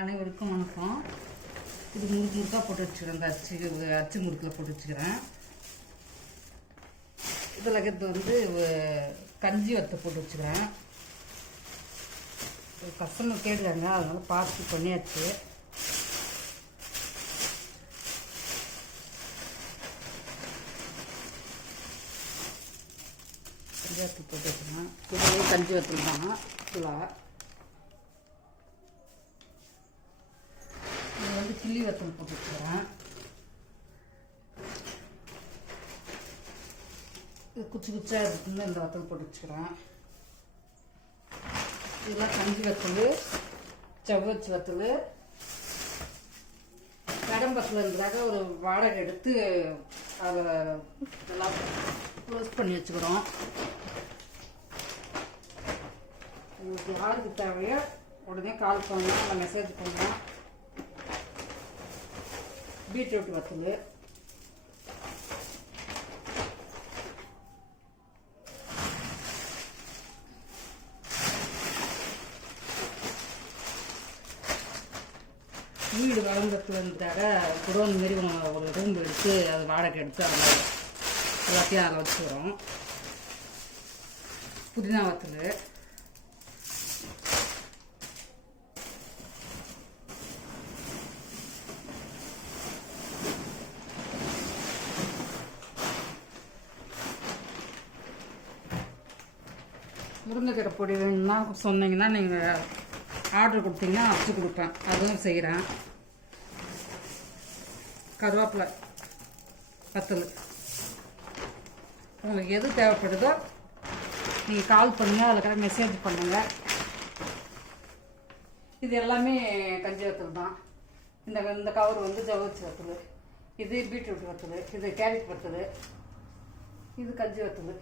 அனைவருக்கும் வணக்கம். இது முறுக்கு முறுக்காக போட்டு வச்சுக்கிறேன். இந்த அச்சு முறுக்கில் போட்டு வச்சுக்கிறேன். இதில் இருக்கிறது கஞ்சி வத்தை போட்டு வச்சுக்கிறேன். கஸ்டமர் கேட்குறாங்க, அதனால பார்த்து பண்ணியாச்சு. கஞ்சி வத்தல் போட்டு வச்சுக்கிறேன். இதுவே கஞ்சி வத்தல் தான் ஃபுல்லாக. இது கிள்ளி வத்தல் போட்டு வச்சுக்கிறேன். இது குச்சி குச்சியாக இருக்குன்னு இந்த வத்தல் போட்டு வச்சுக்கிறேன். இதெல்லாம் கஞ்சி வத்தல், செவ்வச்சி வத்தல், கடம்பத்தில் இருக்கிறதாக ஒரு வாடகை எடுத்து அதை நல்லா க்ளோஸ் பண்ணி வச்சுக்கிறோம். உங்களுக்கு யாருக்கு தேவையோ உடனே கால் பண்ணலாம், இல்லை மெசேஜ் பண்ணலாம். பீட்ரூட் வத்தல், வீடு வளர்ந்ததுக்காக குடோன் மாரி ஒரு ரூம் எடுத்து அது வாடகை எடுத்து அதில் எல்லாத்தையும் அதில் வச்சுக்கிறோம். புதினா வத்தல், முருங்கைக்கீரை பொடி வேணும்னா சொன்னீங்கன்னா நீங்கள் ஆர்டர் கொடுத்தீங்கன்னா அரைச்சி கொடுப்பேன், அதுவும் செய்கிறேன். கருவேப்பிலை வத்தல், உங்களுக்கு எது தேவைப்படுதோ நீங்கள் கால் பண்ணுங்கள், அதில் மெசேஜ் பண்ணுங்கள். இது எல்லாமே கஞ்சி வத்தல் தான். இந்த கவர் ஜவ்வரிசி வத்தல், இது பீட்ரூட் வத்தல், இது கேரட் வத்தல், இது கஞ்சி வத்தல்.